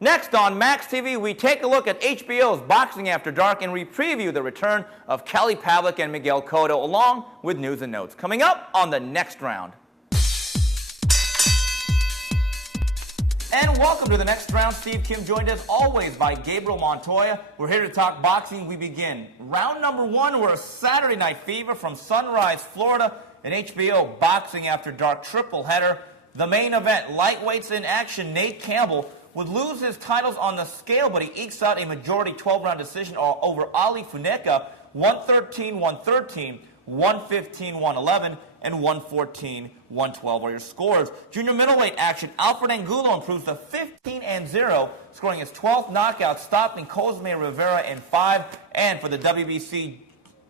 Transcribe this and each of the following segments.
Next on Max TV, we take a look at HBO's Boxing After Dark and we preview the return of Kelly Pavlik and Miguel Cotto, along with news and notes. Coming up on the next round. And welcome to the next round. Steve Kim, joined as always by Gabriel Montoya. We're here to talk boxing. We begin round number one. We're a Saturday Night Fever from Sunrise, Florida, an HBO Boxing After Dark triple header. The main event, lightweights in action. Nate Campbell would lose his titles on the scale, but he ekes out a majority 12-round decision over Ali Funeka, 113-113, 115-111, and 114-112 are your scores. Junior middleweight action, Alfred Angulo improves to 15-0, scoring his 12th knockout, stopping Cosme Rivera in 5. And for the WBC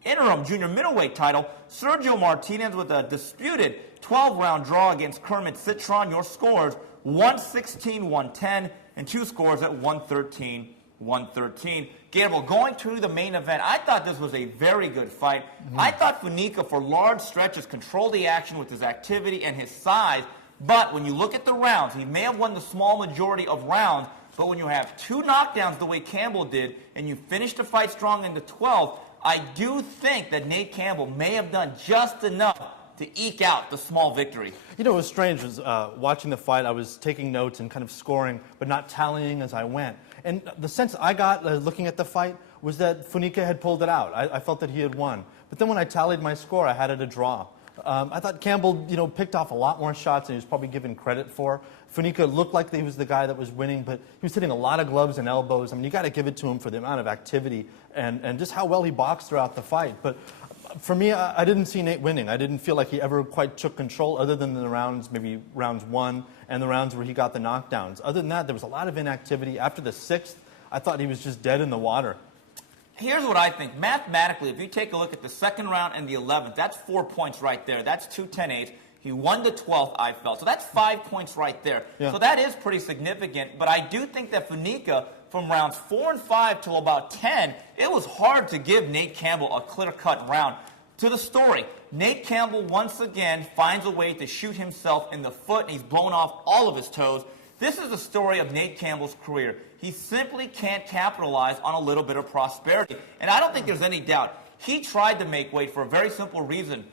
interim junior middleweight title, Sergio Martinez with a disputed 12-round draw against Kermit Cintron. Your scores, 116-110, and two scores at 113-113. Gabriel, going to the main event, I thought this was a very good fight. I thought Funeka, for large stretches, controlled the action with his activity and his size. But when you look at the rounds, he may have won the small majority of rounds. But when you have two knockdowns the way Campbell did, and you finish the fight strong in the 12th, I do think that Nate Campbell may have done just enough to eke out the small victory. You know, it was strange. Was watching the fight, I was taking notes and kind of scoring, but not tallying as I went. And the sense I got looking at the fight was that Funeka had pulled it out. I felt that he had won. But then when I tallied my score, I had it a draw. I thought Campbell, picked off a lot more shots than he was probably given credit for. Funeka looked like he was the guy that was winning, but he was hitting a lot of gloves and elbows. I mean, you got to give it to him for the amount of activity and just how well he boxed throughout the fight. But for me, I didn't see Nate winning. I didn't feel like he ever quite took control, other than the rounds, maybe rounds 1 and the rounds where he got the knockdowns. Other than that, there was a lot of inactivity. After the 6th, I thought he was just dead in the water. Here's what I think. Mathematically, if you take a look at the second round and the 11th, that's 4 points right there. That's 2 10-8s. He won the 12th, I felt. So that's 5 points right there. Yeah. So that is pretty significant. But I do think that Funeka, from rounds 4 and 5 till about 10, it was hard to give Nate Campbell a clear-cut round. To the story, Nate Campbell once again finds a way to shoot himself in the foot, and he's blown off all of his toes. This is the story of Nate Campbell's career. He simply can't capitalize on a little bit of prosperity. And I don't think there's any doubt. He tried to make weight for a very simple reason.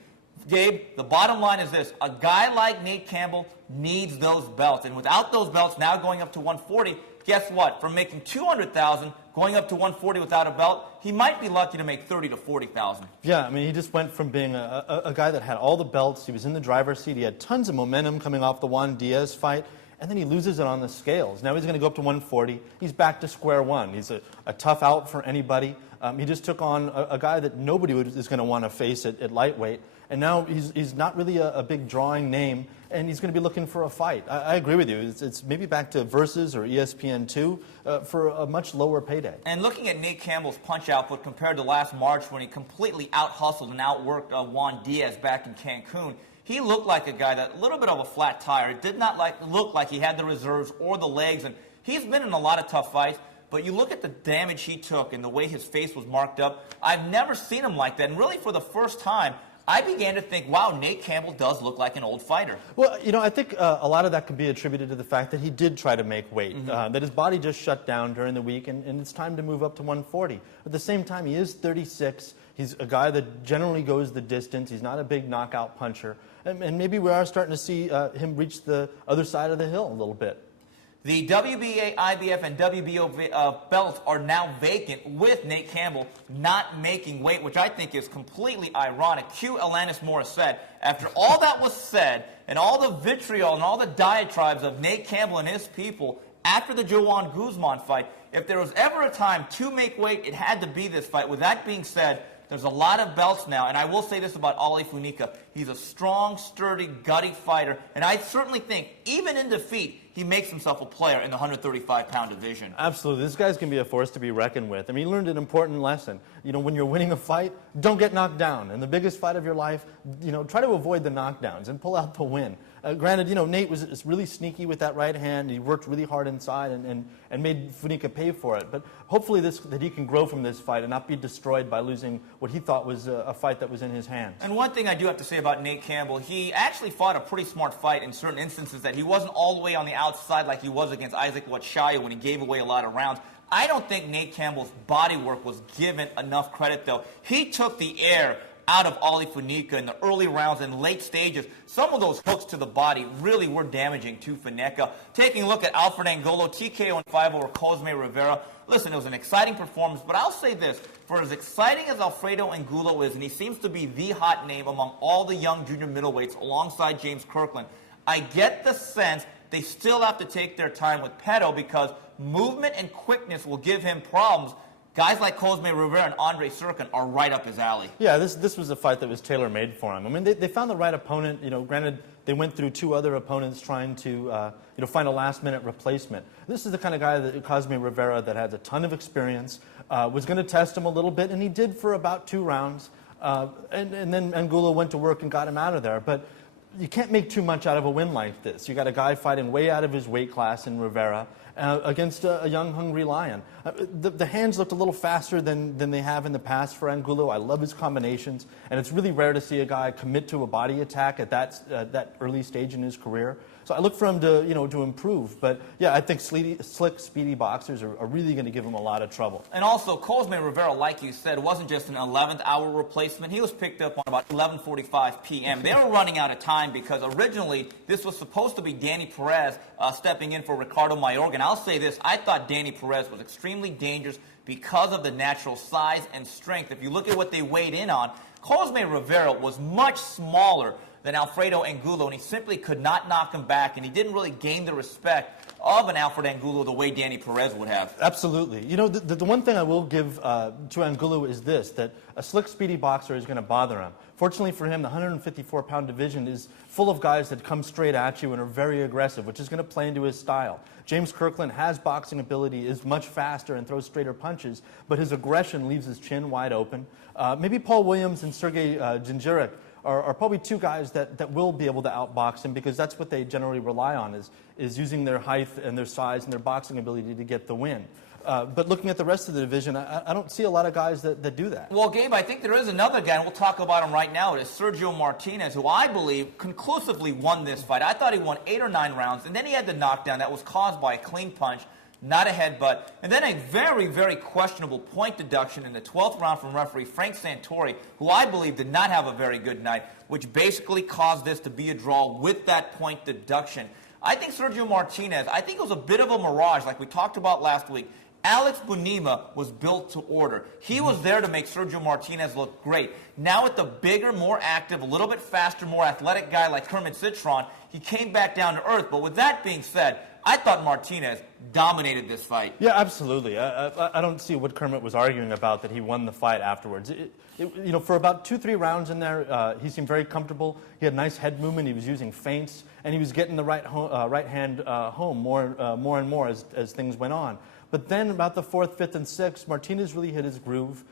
Gabe, the bottom line is this. A guy like Nate Campbell needs those belts. And without those belts, now going up to 140, guess what? From making $200,000, going up to 140 without a belt, he might be lucky to make $30,000 to $40,000. Yeah, I mean, he just went from being a guy that had all the belts. He was in the driver's seat. He had tons of momentum coming off the Juan Diaz fight. And then he loses it on the scales. Now he's going to go up to 140. He's back to square one. He's a tough out for anybody. He just took on a guy that nobody is going to want to face at lightweight. And now he's not really a big drawing name, and he's going to be looking for a fight. I agree with you. It's maybe back to Versus or ESPN2 for a much lower payday. And looking at Nate Campbell's punch output compared to last March when he completely out-hustled and outworked Juan Diaz back in Cancun, he looked like a guy that a little bit of a flat tire. It did not look like he had the reserves or the legs, and he's been in a lot of tough fights. But you look at the damage he took and the way his face was marked up, I've never seen him like that. And really for the first time, I began to think, wow, Nate Campbell does look like an old fighter. Well, I think a lot of that could be attributed to the fact that he did try to make weight, that his body just shut down during the week, and it's time to move up to 140. At the same time, he is 36. He's a guy that generally goes the distance. He's not a big knockout puncher. And maybe we are starting to see him reach the other side of the hill a little bit. The WBA, IBF, and WBO belts are now vacant with Nate Campbell not making weight, which I think is completely ironic. Cue Alanis Morissette. After all that was said, and all the vitriol and all the diatribes of Nate Campbell and his people after the Joanne Guzman fight, if there was ever a time to make weight, it had to be this fight. With that being said, there's a lot of belts now, and I will say this about Ali Funeka. He's a strong, sturdy, gutty fighter, and I certainly think, even in defeat, he makes himself a player in the 135-pound division. Absolutely. This guy's going to be a force to be reckoned with. I mean, he learned an important lesson. When you're winning a fight, don't get knocked down. In the biggest fight of your life, try to avoid the knockdowns and pull out the win. Granted, Nate was really sneaky with that right hand. He worked really hard inside and made FUNEKA pay for it. But hopefully that he can grow from this fight and not be destroyed by losing what he thought was a fight that was in his hands. And one thing I do have to say about Nate Campbell, he actually fought a pretty smart fight in certain instances, that he wasn't all the way on the outside like he was against Isaac Watshayu when he gave away a lot of rounds. I don't think Nate Campbell's body work was given enough credit, though. He took the air out of Ali FUNEKA in the early rounds and late stages. Some of those hooks to the body really were damaging to FUNEKA. Taking a look at Alfred Angulo, TKO in 5 over Cosme Rivera. Listen, it was an exciting performance, but I'll say this. For as exciting as Alfredo Angulo is, and he seems to be the hot name among all the young junior middleweights alongside James Kirkland, I get the sense they still have to take their time with Petto, because movement and quickness will give him problems. Guys like Cosme Rivera and Andre Serkin are right up his alley. Yeah, this was a fight that was tailor-made for him. I mean, they found the right opponent. Granted, they went through 2 other opponents trying to find a last-minute replacement. This is the kind of guy, Cosme Rivera, that has a ton of experience, was going to test him a little bit, and he did for about 2 rounds. And then Angulo went to work and got him out of there. But you can't make too much out of a win like this. You got a guy fighting way out of his weight class in Rivera against a young, hungry lion. The hands looked a little faster than they have in the past for Angulo. I love his combinations, and it's really rare to see a guy commit to a body attack at that early stage in his career. So I look for him to improve. But yeah, I think slick, speedy boxers are really going to give him a lot of trouble. And also, Cosme Rivera, like you said, wasn't just an 11th hour replacement. He was picked up on about 11:45 p.m. They were running out of time because originally this was supposed to be Danny Perez stepping in for Ricardo Mayorga. I'll say this, I thought Danny Perez was extremely dangerous because of the natural size and strength. If you look at what they weighed in on, Cosme Rivera was much smaller than Alfredo Angulo, and he simply could not knock him back, and he didn't really gain the respect of an Alfred Angulo the way Danny Perez would have. Absolutely. The one thing I will give to Angulo is this, that a slick, speedy boxer is going to bother him. Fortunately for him, the 154-pound division is full of guys that come straight at you and are very aggressive, which is going to play into his style. James Kirkland has boxing ability, is much faster, and throws straighter punches, but his aggression leaves his chin wide open. Maybe Paul Williams and Sergey Gingerek are probably 2 guys that will be able to outbox him, because that's what they generally rely on, is using their height and their size and their boxing ability to get the win. But looking at the rest of the division, I don't see a lot of guys that do that. Well, Gabe, I think there is another guy, and we'll talk about him right now. It is Sergio Martinez, who I believe conclusively won this fight. I thought he won 8 or 9 rounds, and then he had the knockdown that was caused by a clean punch, not a headbutt, and then a very, very questionable point deduction in the 12th round from referee Frank Santori, who I believe did not have a very good night, which basically caused this to be a draw with that point deduction. I think Sergio Martinez, I think it was a bit of a mirage, like we talked about last week. Alex Bunima was built to order. He was there to make Sergio Martinez look great. Now with the bigger, more active, a little bit faster, more athletic guy like Kermit Citron, he came back down to earth. But with that being said, I thought Martinez dominated this fight. Yeah, absolutely. I don't see what Kermit was arguing about, that he won the fight afterwards. For about 2-3 rounds in there, he seemed very comfortable. He had nice head movement. He was using feints, and he was getting the right hand home more and more as things went on. But then about the 4th, 5th, and 6th, Martinez really hit his groove,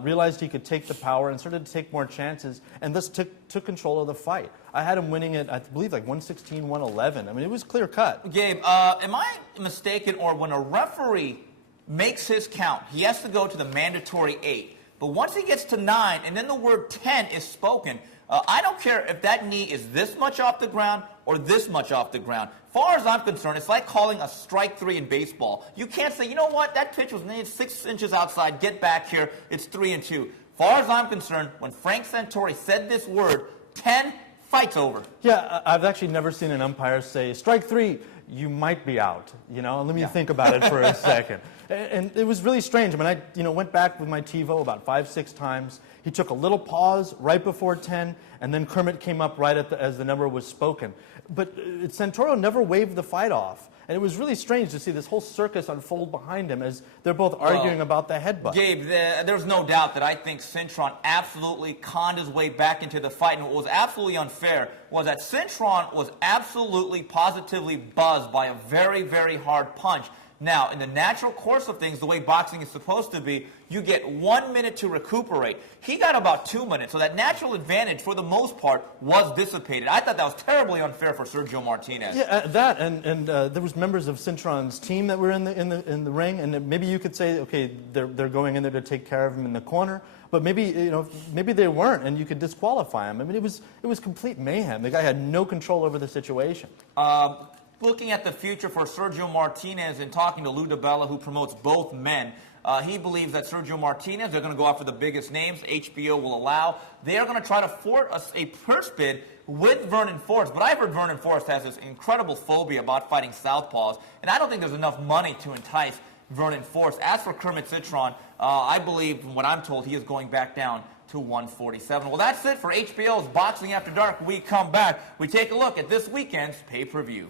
realized he could take the power and started to take more chances, and thus took control of the fight. I had him winning it, I believe, like 116, 111. I mean, it was clear cut. Gabe, am I mistaken, or when a referee makes his count, he has to go to the mandatory 8. But once he gets to 9, and then the word 10 is spoken, I don't care if that knee is this much off the ground or this much off the ground. Far as I'm concerned, it's like calling a strike 3 in baseball. You can't say, you know what, that pitch was 6 inches outside, get back here, it's 3-2. Far as I'm concerned, when Frank Santori said this word, 10, fight's over. Yeah, I've actually never seen an umpire say, strike 3, you might be out. Let me think about it for a second. And it was really strange. I mean, I went back with my TiVo about 5-6 times. He took a little pause right before 10, and then Kermit came up right as the number was spoken. But Santoro never waved the fight off. And it was really strange to see this whole circus unfold behind him as they're both arguing about the headbutt. Gabe, there's no doubt that I think Cintron absolutely conned his way back into the fight. And what was absolutely unfair was that Cintron was absolutely, positively buzzed by a very, very hard punch. Now, in the natural course of things, the way boxing is supposed to be, you get 1 minute to recuperate. He got about 2 minutes, so that natural advantage, for the most part, was dissipated. I thought that was terribly unfair for Sergio Martinez. Yeah, that and there was members of Cintron's team that were in the ring, and maybe you could say, okay, they're going in there to take care of him in the corner, but maybe maybe they weren't, and you could disqualify him. I mean, it was complete mayhem. The guy had no control over the situation. Looking at the future for Sergio Martinez and talking to Lou DiBella, who promotes both men, he believes that Sergio Martinez, they're going to go after the biggest names HBO will allow. They are going to try to force a purse bid with Vernon Forrest. But I've heard Vernon Forrest has this incredible phobia about fighting southpaws, and I don't think there's enough money to entice Vernon Forrest. As for Kermit Cintron, I believe, from what I'm told, he is going back down to 147. Well, that's it for HBO's Boxing After Dark. When we come back, we take a look at this weekend's pay-per-view.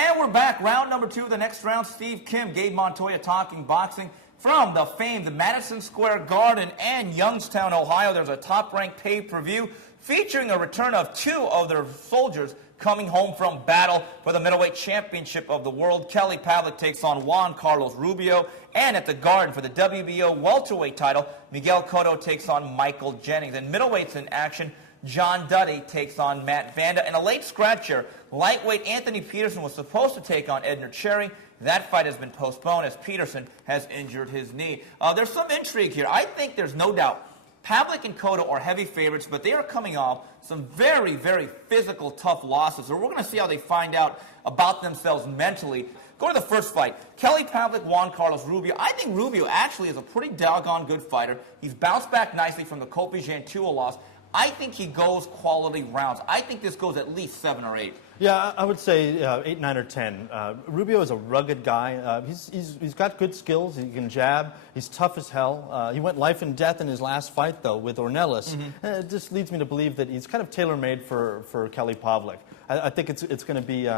And we're back, round number 2 of the next round. Steve Kim, Gabe Montoya talking boxing from the famed Madison Square Garden and Youngstown, Ohio. There's a top-ranked pay-per-view featuring a return of 2 of their soldiers coming home from battle for the middleweight championship of the world. Kelly Pavlik takes on Juan Carlos Rubio. And at the Garden for the WBO welterweight title, Miguel Cotto takes on Michael Jennings. And middleweights in action, John Duddy takes on Matt Vanda. And a late scratcher, lightweight Anthony Peterson was supposed to take on Edner Cherry. That fight has been postponed as Peterson has injured his knee. There's some intrigue here. I think there's no doubt Pavlik and Cotto are heavy favorites, but they are coming off some very, very physical, tough losses. So we're going to see how they find out about themselves mentally. Go to the first fight. Kelly Pavlik, Juan Carlos Rubio. I think Rubio actually is a pretty doggone good fighter. He's bounced back nicely from the Kobe Jantua loss. I think he goes quality rounds. I think this goes at least 7 or 8. Yeah, I would say 8, 9, or 10. Rubio is a rugged guy. He's got good skills. He can jab. He's tough as hell. He went life and death in his last fight, though, with Ornelas. It just leads me to believe that he's kind of tailor-made for Kelly Pavlik. I think it's going to be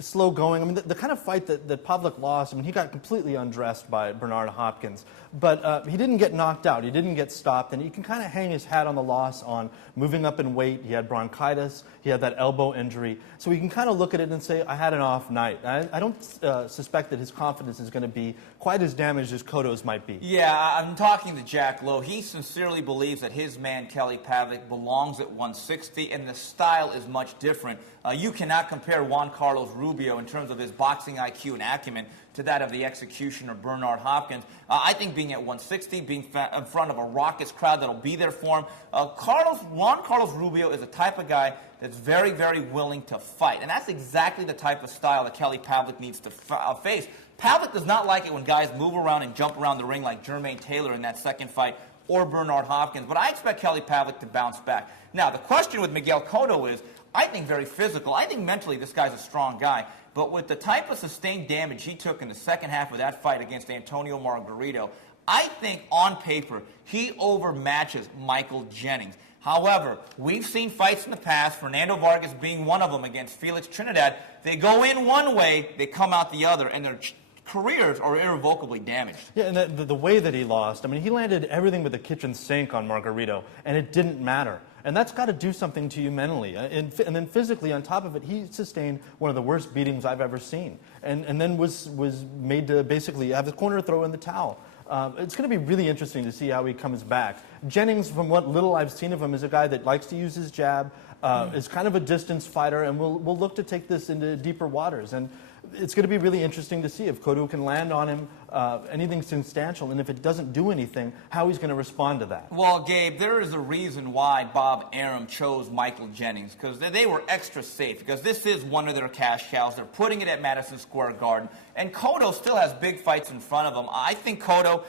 slow going. I mean, the kind of fight that Pavlik lost, I mean, he got completely undressed by Bernard Hopkins. But he didn't get knocked out. He didn't get stopped. And he can kind of hang his hat on the loss on moving up in weight. He had bronchitis. He had that elbow injury. So we can kind of look at it and say, I had an off night. I don't suspect that his confidence is going to be quite as damaged as Cotto's might be. Yeah, I'm talking to Jack Lowe. He sincerely believes that his man, Kelly Pavlik, belongs at 160, and the style is much different. You cannot compare Juan Carlos Rubio in terms of his boxing IQ and acumen to that of the executioner Bernard Hopkins. I think being at 160, being in front of a raucous crowd that'll be there for him. Juan Carlos Rubio is the type of guy that's very, very willing to fight. And that's exactly the type of style that Kelly Pavlik needs to face. Pavlik does not like it when guys move around and jump around the ring like Jermaine Taylor in that second fight or Bernard Hopkins. But I expect Kelly Pavlik to bounce back. Now, the question with Miguel Cotto is, I think very physical. I think mentally this guy's a strong guy. But with the type of sustained damage he took in the second half of that fight against Antonio Margarito, I think on paper he overmatches Michael Jennings. However, we've seen fights in the past, Fernando Vargas being one of them against Felix Trinidad. They go in one way, they come out the other, and their careers are irrevocably damaged. Yeah, and the way that he lost, I mean, he landed everything with the kitchen sink on Margarito, and it didn't matter. And that's got to do something to you mentally. And then physically, on top of it, he sustained one of the worst beatings I've ever seen. And then was made to basically have the corner throw in the towel. It's going to be really interesting to see how he comes back. Jennings, from what little I've seen of him, is a guy that likes to use his jab, is kind of a distance fighter, and will look to take this into deeper waters. And it's going to be really interesting to see if Cotto can land on him anything substantial, and if it doesn't do anything, how he's going to respond to that. Well, Gabe, there is a reason why Bob Arum chose Michael Jennings, because they were extra safe, because this is one of their cash cows. They're putting it at Madison Square Garden, and Cotto still has big fights in front of him. I think Cotto,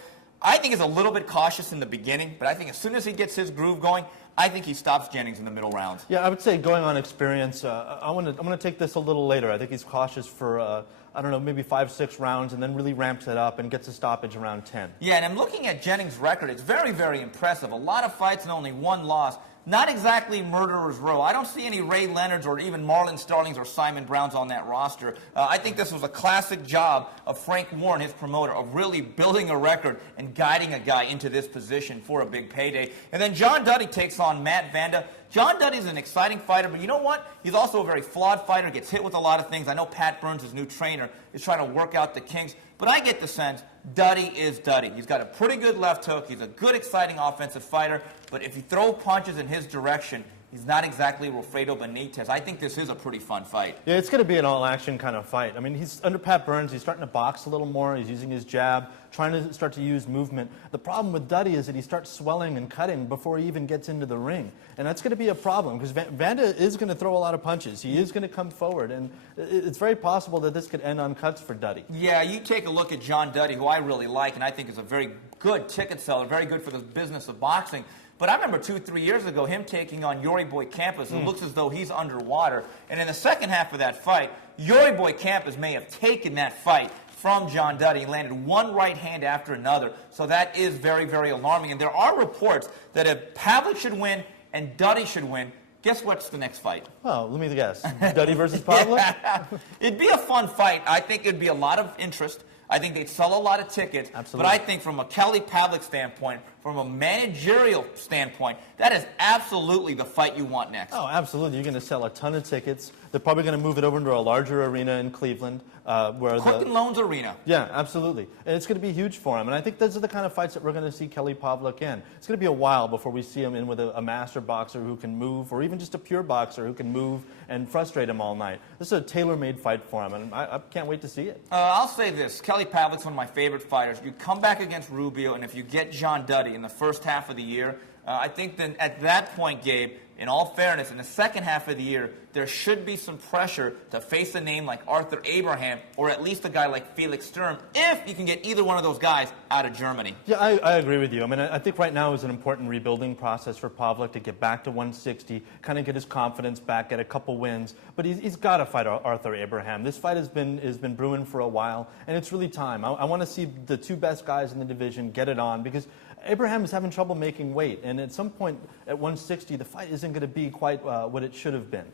is a little bit cautious in the beginning, but I think as soon as he gets his groove going, I think he stops Jennings in the middle rounds. Yeah, I would say going on experience, I'm going to take this a little later. I think he's cautious for, I don't know, maybe 5, 6 rounds, and then really ramps it up and gets a stoppage around 10. Yeah, and I'm looking at Jennings' record. It's very, very impressive. A lot of fights and only 1 loss. Not exactly murderer's row. I don't see any Ray Leonards or even Marlon Starlings or Simon Browns on that roster. I think this was a classic job of Frank Warren, his promoter, of really building a record and guiding a guy into this position for a big payday. And then John Duddy takes on Matt Vanda. John Duddy's an exciting fighter, but you know what? He's also a very flawed fighter, gets hit with a lot of things. I know Pat Burns, his new trainer, is trying to work out the kinks, but I get the sense Duddy is Duddy. He's got a pretty good left hook. He's a good, exciting offensive fighter, but if you throw punches in his direction, he's not exactly Wilfredo Benitez. I think this is a pretty fun fight. Yeah, it's going to be an all-action kind of fight. I mean, he's under Pat Burns. He's starting to box a little more. He's using his jab, trying to start to use movement. The problem with Duddy is that he starts swelling and cutting before he even gets into the ring. And that's going to be a problem because Vanda is going to throw a lot of punches. He is going to come forward. And it's very possible that this could end on cuts for Duddy. Yeah, you take a look at John Duddy, who I really like and I think is a very good ticket seller, very good for the business of boxing. But I remember 2-3 years ago him taking on Yuri Boy Campos, who looks as though he's underwater. And in the second half of that fight, Yuri Boy Campos may have taken that fight from John Duddy. He landed one right hand after another. So that is very, very alarming. And there are reports that if Pavlik should win and Duddy should win, guess what's the next fight? Well, let me guess. Duddy versus Pavlik? Yeah. It'd be a fun fight. I think it'd be a lot of interest. I think they'd sell a lot of tickets. Absolutely. But I think from a Kelly Pavlik standpoint, from a managerial standpoint, that is absolutely the fight you want next. Oh, absolutely. You're going to sell a ton of tickets. They're probably going to move it over into a larger arena in Cleveland. Quicken Loans Arena. Yeah, absolutely. And it's going to be huge for him. And I think those are the kind of fights that we're going to see Kelly Pavlik in. It's going to be a while before we see him in with a master boxer who can move, or even just a pure boxer who can move and frustrate him all night. This is a tailor-made fight for him, and I can't wait to see it. I'll say this. Kelly Pavlik's one of my favorite fighters. You come back against Rubio, and if you get John Duddy in the first half of the year, I think then at that point, Gabe, in all fairness, in the second half of the year, there should be some pressure to face a name like Arthur Abraham or at least a guy like Felix Sturm if you can get either one of those guys out of Germany. Yeah, I agree with you. I mean, I think right now is an important rebuilding process for Pavlik to get back to 160, kind of get his confidence back, get a couple wins. But he's got to fight Arthur Abraham. This fight has been brewing for a while, and it's really time. I want to see the two best guys in the division get it on because Abraham is having trouble making weight, and at some point at 160, the fight isn't going to be quite what it should have been.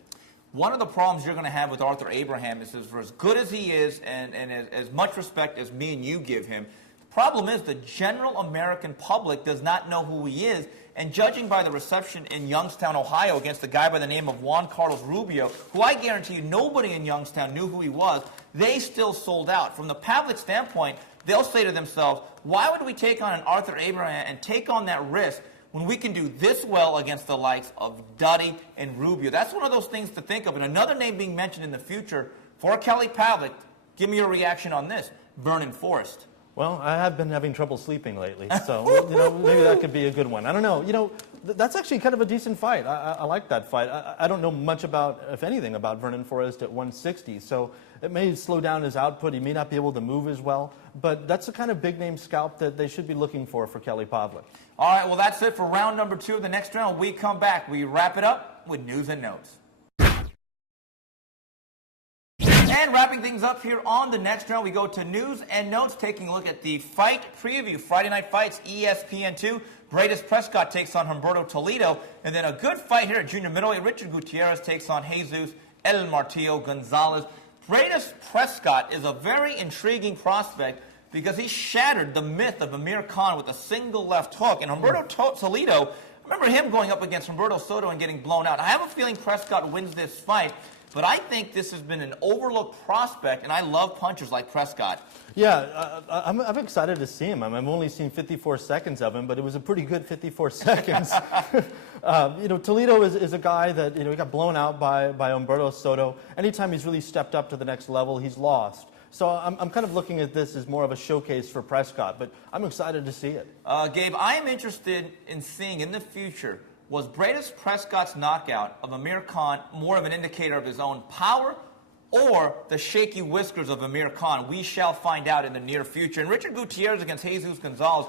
One of the problems you're going to have with Arthur Abraham is for as good as he is and as much respect as me and you give him, the problem is the general American public does not know who he is. And judging by the reception in Youngstown, Ohio, against a guy by the name of Juan Carlos Rubio, who I guarantee you nobody in Youngstown knew who he was, they still sold out. From the Pavlik standpoint, they'll say to themselves, why would we take on an Arthur Abraham and take on that risk when we can do this well against the likes of Duddy and Rubio? That's one of those things to think of. And another name being mentioned in the future for Kelly Pavlik, give me your reaction on this, Vernon Forrest. Well, I have been having trouble sleeping lately, so maybe that could be a good one. I don't know. That's actually kind of a decent fight. I like that fight. I don't know much about, if anything, about Vernon Forrest at 160, so it may slow down his output. He may not be able to move as well, but that's the kind of big-name scalp that they should be looking for Kelly Pavlik. All right, well, that's it for round number 2. The next round, we come back. We wrap it up with news and notes. And wrapping things up here on the next round, we go to news and notes, taking a look at the fight preview. Friday Night Fights, ESPN2. Bradis Prescott takes on Humberto Toledo. And then a good fight here at junior middleweight. Richard Gutierrez takes on Jesus El Martillo Gonzalez. Bradis Prescott is a very intriguing prospect because he shattered the myth of Amir Khan with a single left hook. And Humberto Toledo, I remember him going up against Humberto Soto and getting blown out. I have a feeling Prescott wins this fight. But I think this has been an overlooked prospect, and I love punchers like Prescott. Yeah, I'm excited to see him. I've only seen 54 seconds of him, but it was a pretty good 54 seconds. Toledo is a guy that, he got blown out by Humberto Soto. Anytime he's really stepped up to the next level, he's lost. So I'm kind of looking at this as more of a showcase for Prescott, but I'm excited to see it. Gabe, I am interested in seeing in the future, was Bradis Prescott's knockout of Amir Khan more of an indicator of his own power or the shaky whiskers of Amir Khan? We shall find out in the near future. And Richard Gutierrez against Jesus Gonzalez.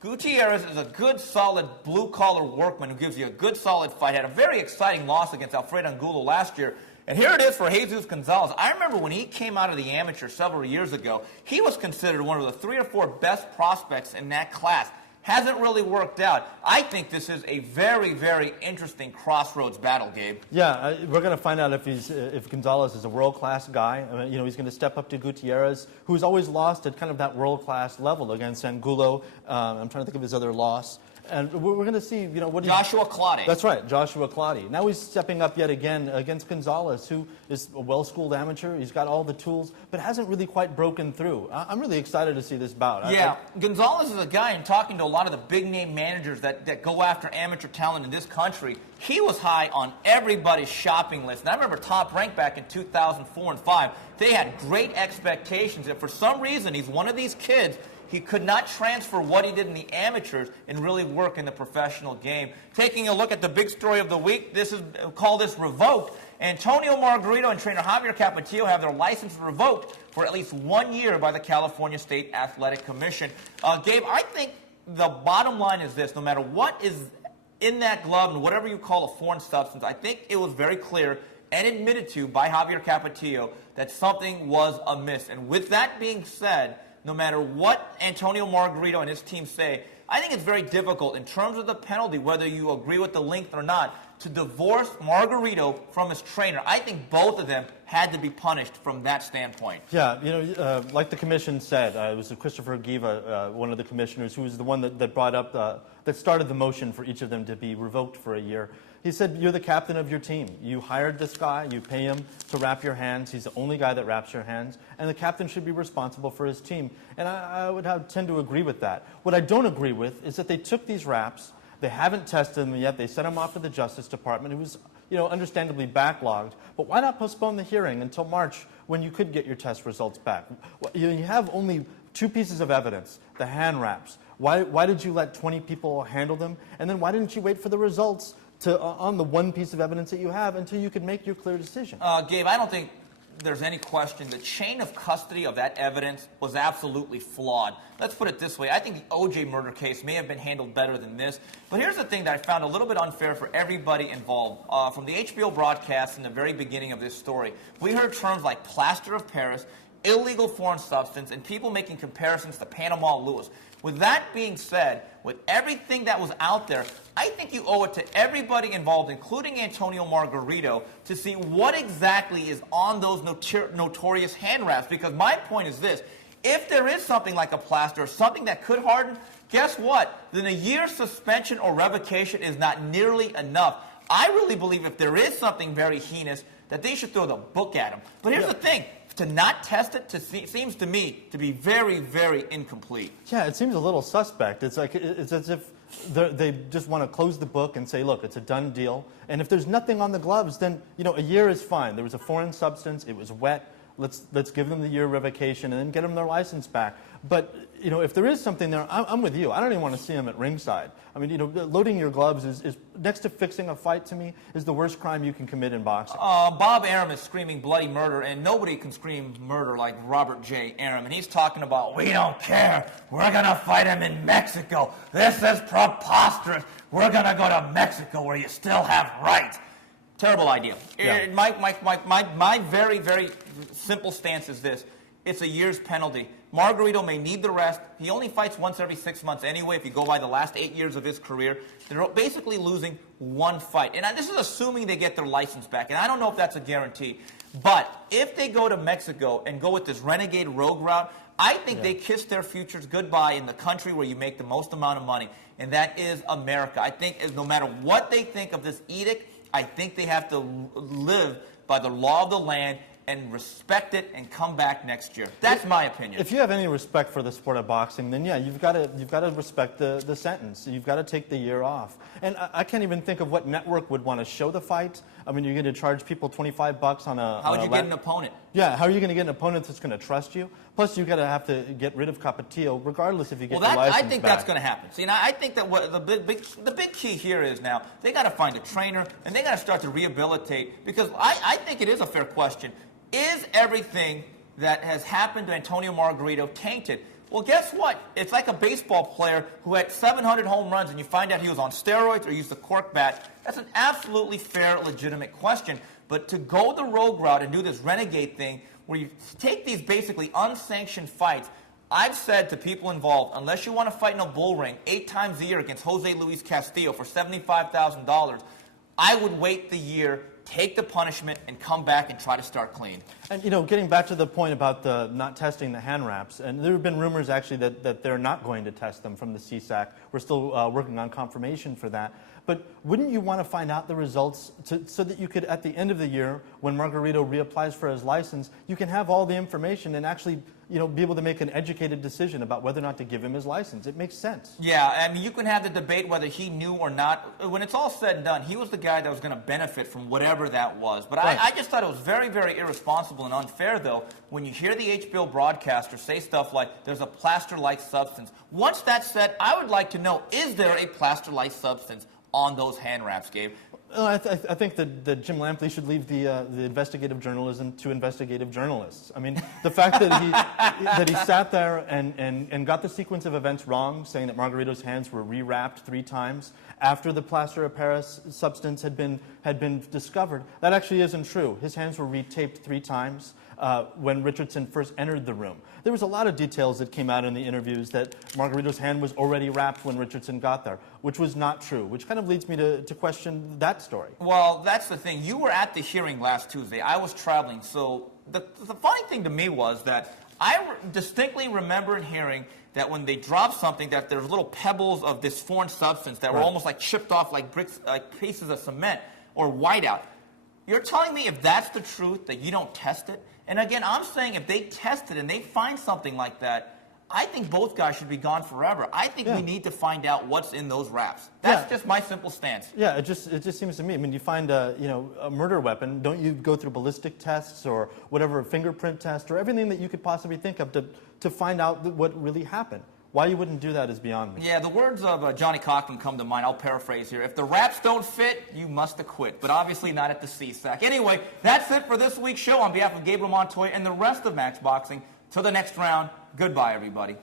Gutierrez is a good, solid, blue-collar workman who gives you a good, solid fight. Had a very exciting loss against Alfredo Angulo last year. And here it is for Jesus Gonzalez. I remember when he came out of the amateur several years ago, he was considered one of the 3 or 4 best prospects in that class. Hasn't really worked out. I think this is a very, very interesting crossroads battle, Gabe. Yeah, we're going to find out if Gonzalez is a world-class guy. I mean, he's going to step up to Gutierrez, who's always lost at kind of that world-class level against Angulo. I'm trying to think of his other loss. And we're going to see, what Joshua Clottey. That's right, Joshua Clottey. Now he's stepping up yet again against Gonzalez, who is a well-schooled amateur. He's got all the tools, but hasn't really quite broken through. I'm really excited to see this bout. Yeah, Gonzalez is a guy, and talking to a lot of the big-name managers that go after amateur talent in this country, he was high on everybody's shopping list. And I remember Top Rank back in 2004 and 5. They had great expectations, and for some reason, he's one of these kids. He could not transfer what he did in the amateurs and really work in the professional game. Taking a look at the big story of the week, call this revoked. Antonio Margarito and trainer Javier Capetillo have their license revoked for at least 1 year by the California State Athletic Commission. Gabe, I think the bottom line is this: no matter what is in that glove and whatever you call a foreign substance, I think it was very clear and admitted to by Javier Capetillo that something was amiss. And with that being said, no matter what Antonio Margarito and his team say, I think it's very difficult in terms of the penalty, whether you agree with the length or not, to divorce Margarito from his trainer. I think both of them had to be punished from that standpoint. Yeah, like the commission said, it was Christopher Giva, one of the commissioners, who was the one that brought up, that started the motion for each of them to be revoked for a year. He said, you're the captain of your team. You hired this guy. You pay him to wrap your hands. He's the only guy that wraps your hands. And the captain should be responsible for his team. And I would tend to agree with that. What I don't agree with is that they took these wraps. They haven't tested them yet. They sent them off to the Justice Department. It was, understandably backlogged. But why not postpone the hearing until March when you could get your test results back? You have only 2 pieces of evidence, the hand wraps. Why did you let 20 people handle them? And then why didn't you wait for the results on the 1 piece of evidence that you have until you could make your clear decision? Gabe, I don't think there's any question. The chain of custody of that evidence was absolutely flawed. Let's put it this way. I think the O.J. murder case may have been handled better than this. But here's the thing that I found a little bit unfair for everybody involved. From the HBO broadcast in the very beginning of this story, we heard terms like plaster of Paris, illegal foreign substance, and people making comparisons to Panama Lewis. With that being said, with everything that was out there, I think you owe it to everybody involved, including Antonio Margarito, to see what exactly is on those notorious hand wraps. Because my point is this: if there is something like a plaster, something that could harden, guess what? Then a year's suspension or revocation is not nearly enough. I really believe if there is something very heinous, that they should throw the book at him. But here's the thing. To not test it seems to me to be very, very incomplete. Yeah, it seems a little suspect. It's as if they just want to close the book and say, look, it's a done deal. And if there's nothing on the gloves, then a year is fine. There was a foreign substance. It was wet. Let's give them the year revocation and then get them their license back. But if there is something there, I'm with you. I don't even want to see them at ringside. I mean, loading your gloves is next to fixing a fight, to me, is the worst crime you can commit in boxing. Bob Arum is screaming bloody murder, and nobody can scream murder like Robert J. Arum. And he's talking about, we don't care. We're going to fight him in Mexico. This is preposterous. We're going to go to Mexico where you still have rights. Terrible idea. Yeah. My very, very simple stance is this. It's a year's penalty. Margarito may need the rest. He only fights once every 6 months anyway, if you go by the last 8 years of his career. They're basically losing 1 fight. And this is assuming they get their license back. And I don't know if that's a guarantee. But if they go to Mexico and go with this renegade rogue route, I think they kiss their futures goodbye in the country where you make the most amount of money. And that is America. I think no matter what they think of this edict, I think they have to live by the law of the land and respect it and come back next year. That's my opinion. If you have any respect for the sport of boxing, then yeah, you've got to respect the sentence. You've got to take the year off. And I can't even think of what network would want to show the fight. I mean, you're going to charge people $25 on a... How would you get an opponent? Yeah, how are you going to get an opponent that's going to trust you? Plus, you've got to have to get rid of Capetillo, regardless if you get your license back. I think that's going to happen. See, now I think that what the big key here is now they got to find a trainer and they got to start to rehabilitate, because I think it is a fair question. Is everything that has happened to Antonio Margarito tainted? Well, guess what? It's like a baseball player who had 700 home runs and you find out he was on steroids or used a cork bat. That's an absolutely fair, legitimate question. But to go the rogue route and do this renegade thing where you take these basically unsanctioned fights, I've said to people involved, unless you want to fight in a bull ring 8 times a year against Jose Luis Castillo for $75,000, I would wait the year take the punishment, and come back and try to start clean. And, you know, getting back to the point about the not testing the hand wraps, and there have been rumors actually that they're not going to test them from the CSAC. We're still working on confirmation for that. But wouldn't you want to find out the results so that you could, at the end of the year, when Margarito reapplies for his license, you can have all the information and actually, you know, be able to make an educated decision about whether or not to give him his license? It makes sense. Yeah, I mean, you can have the debate whether he knew or not. When it's all said and done, he was the guy that was going to benefit from whatever that was. But right. I just thought it was very, very irresponsible and unfair, though, when you hear the HBO broadcaster say stuff like, there's a plaster-like substance. Once that's said, I would like to know, is there a plaster-like substance on those hand wraps, Gabe? I think that Jim Lampley should leave the investigative journalism to investigative journalists. I mean, the fact that he sat there and got the sequence of events wrong, saying that Margarito's hands were rewrapped 3 times after the plaster of Paris substance had been discovered, that actually isn't true. His hands were retaped 3 times when Richardson first entered the room. There was a lot of details that came out in the interviews that Margarito's hand was already wrapped when Richardson got there, which was not true, which kind of leads me to question that story. Well, that's the thing. You were at the hearing last Tuesday. I was traveling. So the funny thing to me was that I distinctly remember hearing that when they dropped something, that there's little pebbles of this foreign substance that were almost like chipped off like bricks, like pieces of cement or whiteout. You're telling me if that's the truth, that you don't test it? And again, I'm saying if they test it and they find something like that, I think both guys should be gone forever. I think we need to find out what's in those wraps. That's just my simple stance. Yeah, it just seems to me. I mean, you find a murder weapon, don't you go through ballistic tests or whatever, fingerprint test or everything that you could possibly think of to find out what really happened? Why you wouldn't do that is beyond me. Yeah, the words of Johnny Cochran come to mind. I'll paraphrase here. If the wraps don't fit, you must acquit. But obviously not at the CSAC. Anyway, that's it for this week's show. On behalf of Gabriel Montoya and the rest of Matchboxing, till the next round, goodbye, everybody.